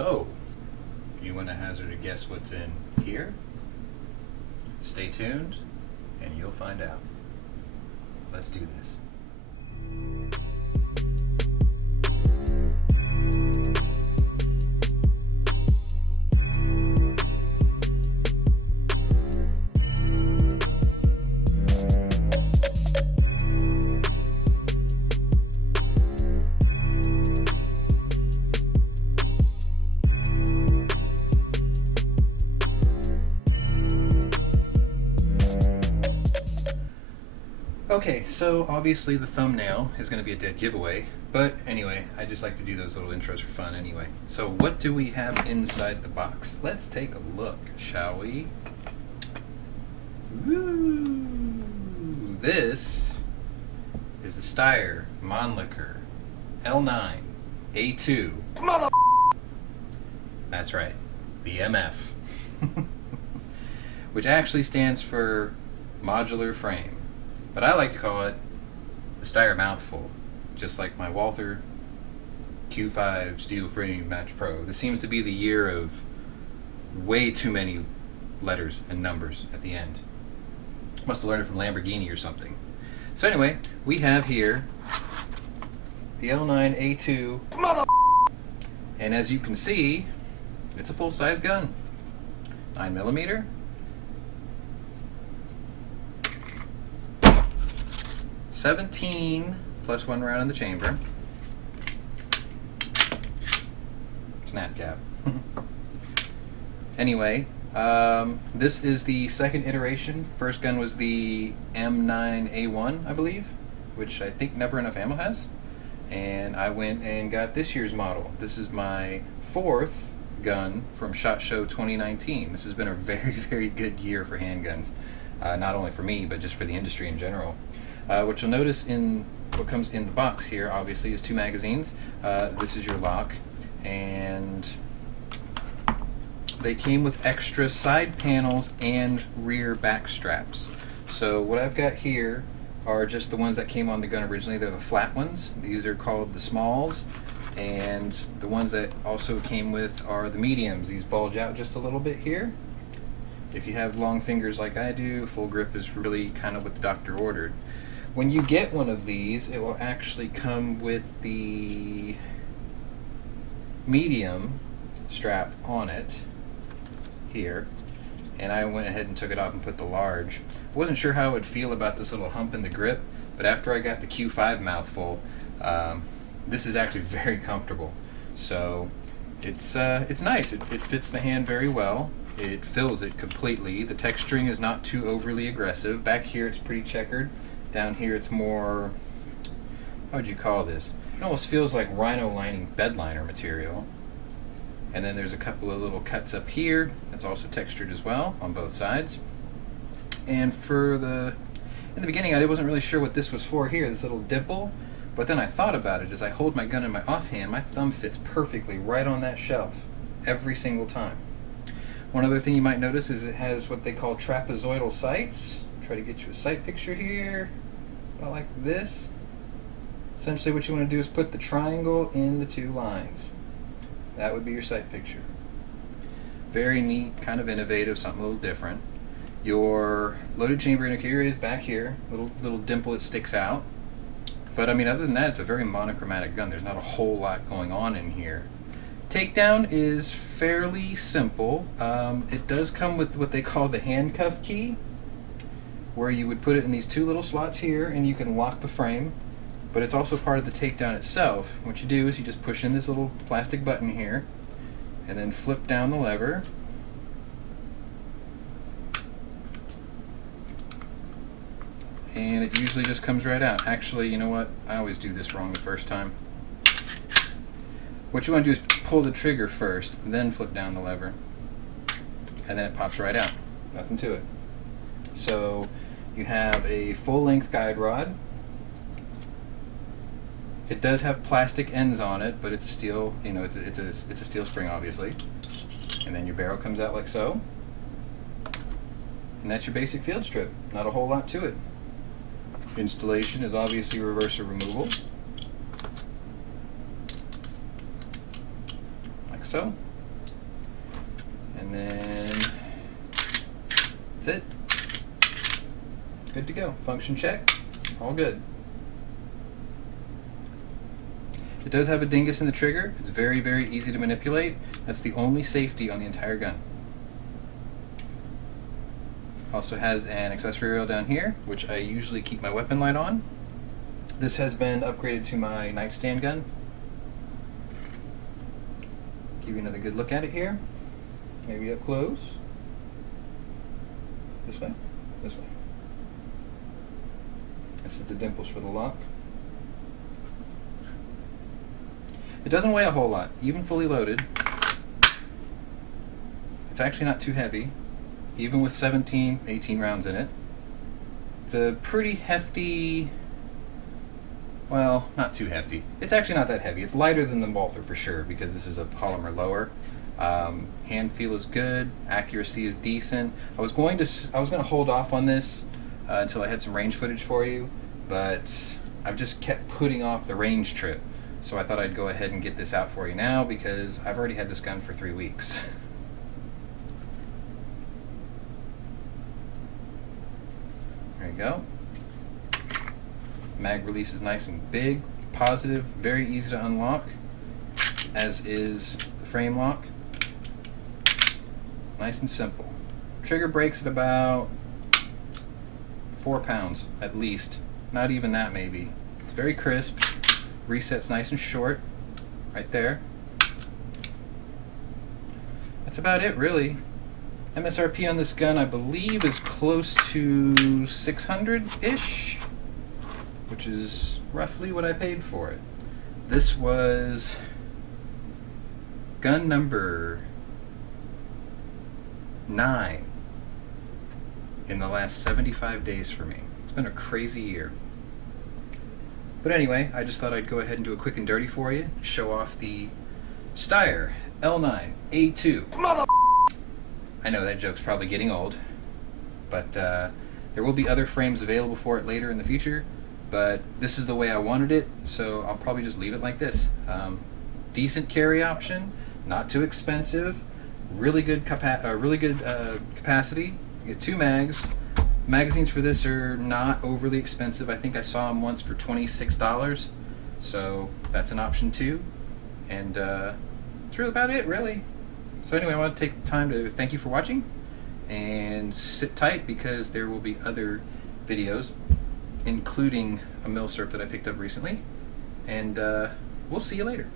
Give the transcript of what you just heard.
So, you want to hazard a guess what's in here? Stay tuned, and you'll find out. Let's do this. Okay, so obviously the thumbnail is going to be a dead giveaway, but anyway, I just like to do those little intros for fun anyway. So what do we have inside the box? Let's take a look, shall we? Woo! This is the Steyr Mannlicher L9A2. That's right, the MF. Which actually stands for modular frame. But I like to call it the Steyr mouthful, just like my Walther Q5 steel frame Match Pro. This seems to be the year of way too many letters and numbers at the end. Must have learned it from Lamborghini or something. So anyway, we have here the L9A2, and as you can see, it's a full-size gun. 9mm. 17 plus 1 round in the chamber. Snap cap. Anyway, this is the second iteration. First gun was the M9A1, I believe, which I think Never Enough Ammo has. And I went and got this year's model. This is my fourth gun from SHOT Show 2019. This has been a very, very good year for handguns. Not only for me, but just for the industry in general. What you'll notice in what comes in the box here, obviously, is 2 magazines. This is your lock, and they came with extra side panels and rear back straps. So what I've got here are just the ones that came on the gun originally. They're the flat ones. These are called the smalls, and the ones that also came with are the mediums. These bulge out just a little bit here. If you have long fingers like I do, full grip is really kind of what the doctor ordered. When you get one of these, it will actually come with the medium strap on it here, and I went ahead and took it off and put the large. I wasn't sure how I would feel about this little hump in the grip, but after I got the Q5 mouthful, this is actually very comfortable. So it's nice. It fits the hand very well. It fills it completely. The texturing is not too overly aggressive. Back here it's pretty checkered. Down here it's more, how would you call this? It almost feels like rhino lining bed liner material. And then there's a couple of little cuts up here. That's also textured as well on both sides. And in the beginning I wasn't really sure what this was for here, this little dimple. But then I thought about it. As I hold my gun in my offhand, my thumb fits perfectly right on that shelf every single time. One other thing you might notice is it has what they call trapezoidal sights. Try to get you a sight picture here, about like this. Essentially what you want to do is put the triangle in the 2 lines. That would be your sight picture. Very neat, kind of innovative, something a little different. Your loaded chamber indicator is back here, little dimple that sticks out. But I mean, other than that, it's a very monochromatic gun. There's not a whole lot going on in here. Takedown is fairly simple. It does come with what they call the handcuff key, where you would put it in these 2 little slots here and you can lock the frame, but it's also part of the takedown itself. What you do is you just push in this little plastic button here and then flip down the lever, and it usually just comes right out. Actually, you know what? I always do this wrong the first time. What you want to do is pull the trigger first, then flip down the lever, and then it pops right out. Nothing to it. So you have a full-length guide rod. It does have plastic ends on it, but it's steel. You know, it's a steel spring, obviously. And then your barrel comes out like so, and that's your basic field strip. Not a whole lot to it. Installation is obviously reverser removal, like so. And then that's it. Good to go. Function check. All good. It does have a dingus in the trigger. It's very, very easy to manipulate. That's the only safety on the entire gun. Also has an accessory rail down here, which I usually keep my weapon light on. This has been upgraded to my nightstand gun. Give you another good look at it here. Maybe up close. This way. This way. This is the dimples for the lock. It doesn't weigh a whole lot, even fully loaded. It's actually not too heavy, even with 17, 18 rounds in it. It's a pretty hefty, well, not too hefty. It's actually not that heavy. It's lighter than the Walther for sure, because this is a polymer lower. Hand feel is good, accuracy is decent. I was going to hold off on this until I had some range footage for you, but I've just kept putting off the range trip. So I thought I'd go ahead and get this out for you now because I've already had this gun for 3 weeks. There you go. Mag release is nice and big, positive, very easy to unlock, as is the frame lock. Nice and simple. Trigger breaks at about 4 pounds at least. Not even that maybe. It's very crisp. Resets nice and short, right there. That's about it, really. MSRP on this gun, I believe, is close to 600-ish, which is roughly what I paid for it. This was gun number 9 in the last 75 days for me. It's been a crazy year. But anyway, I just thought I'd go ahead and do a quick and dirty for you, show off the Steyr L9A2. I know that joke's probably getting old, but there will be other frames available for it later in the future, but this is the way I wanted it, so I'll probably just leave it like this. Decent carry option, not too expensive, really good capacity. You get 2 mags. Magazines for this are not overly expensive. I think I saw them once for $26, so that's an option too. And that's really about it, really. So anyway, I want to take the time to thank you for watching, and sit tight because there will be other videos, including a milsurp that I picked up recently, and we'll see you later.